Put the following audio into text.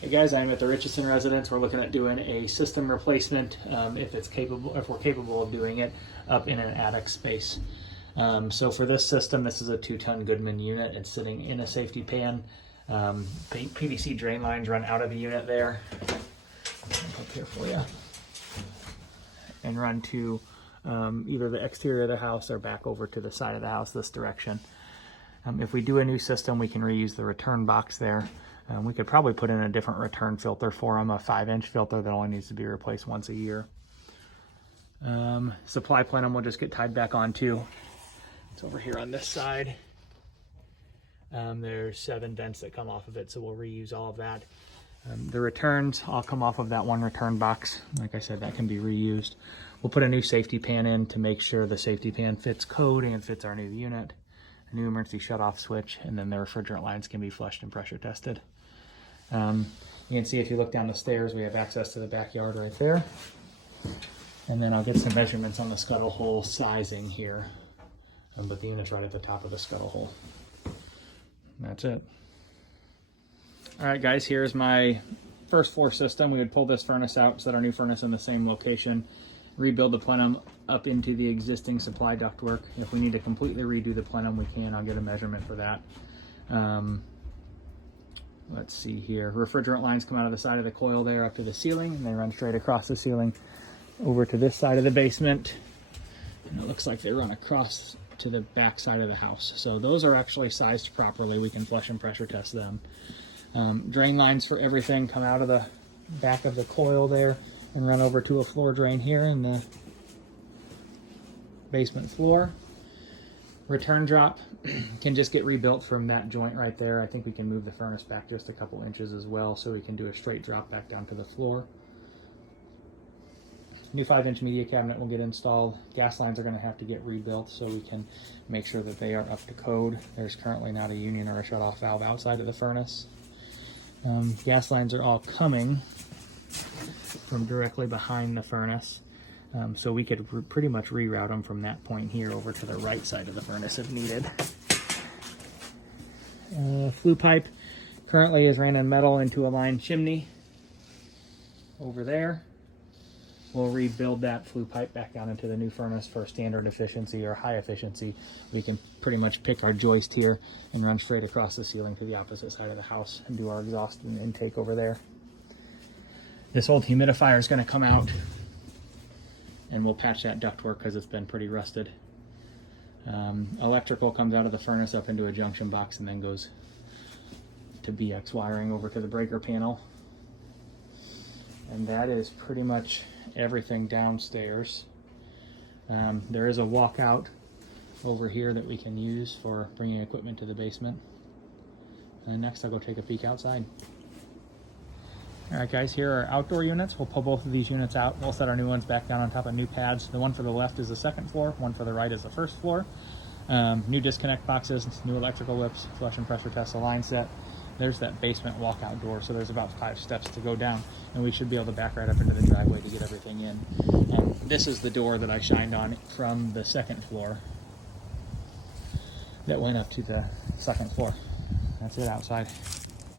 Hey guys, I'm at the Richason residence. We're looking at doing a system replacement if we're capable of doing it up in an attic space. So for this system, this is a 2-ton Goodman unit. It's sitting in a safety pan. PVC drain lines run out of the unit there. I'll up here for you. And run to either the exterior of the house or back over to the side of the house this direction. If we do a new system, we can reuse the return box there. We could probably put in a different return filter for them, a 5-inch filter that only needs to be replaced once a year. Supply plenum will just get tied back onto. It's over here on this side. There's 7 dents that come off of it, so we'll reuse all of that. The returns all come off of that one return box. Like I said, that can be reused. We'll put a new safety pan in to make sure the safety pan fits code and fits our new unit. A new emergency shutoff switch, and then the refrigerant lines can be flushed and pressure tested. You can see if you look down the stairs, we have access to the backyard right there. And then I'll get some measurements on the scuttle hole sizing here. But the unit's right at the top of the scuttle hole. That's it. All right, guys, here's my first floor system. We would pull this furnace out, set our new furnace in the same location, rebuild the plenum up into the existing supply ductwork. If we need to completely redo the plenum, we can. I'll get a measurement for that. Let's see here. Refrigerant lines come out of the side of the coil there up to the ceiling, and they run straight across the ceiling over to this side of the basement. And it looks like they run across to the back side of the house. So those are actually sized properly. We can flush and pressure test them. Drain lines for everything come out of the back of the coil there and run over to a floor drain here in the basement floor. Return drop can just get rebuilt from that joint right there. I think we can move the furnace back just a couple inches as well, so we can do a straight drop back down to the floor. New 5-inch media cabinet will get installed. Gas lines are going to have to get rebuilt so we can make sure that they are up to code. There's currently not a union or a shutoff valve outside of the furnace. Gas lines are all coming from directly behind the furnace. So we could pretty much reroute them from that point here over to the right side of the furnace if needed. Flue pipe currently is ran in metal into a lined chimney over there. We'll rebuild that flue pipe back down into the new furnace for standard efficiency or high efficiency. We can pretty much pick our joist here and run straight across the ceiling to the opposite side of the house and do our exhaust and intake over there. This old humidifier is going to come out, and we'll patch that ductwork because it's been pretty rusted. Electrical comes out of the furnace up into a junction box and then goes to BX wiring over to the breaker panel. And that is pretty much everything downstairs. There is a walkout over here that we can use for bringing equipment to the basement. And next I'll go take a peek outside. All right, guys, here are outdoor units. We'll pull both of these units out. We'll set our new ones back down on top of new pads. The one for the left is the second floor, one for the right is the first floor. New disconnect boxes, new electrical whips, flush and pressure test, a line set. There's that basement walkout door, so there's about 5 steps to go down, and we should be able to back right up into the driveway to get everything in. And this is the door that I shined on from the second floor that went up to the second floor. That's it outside.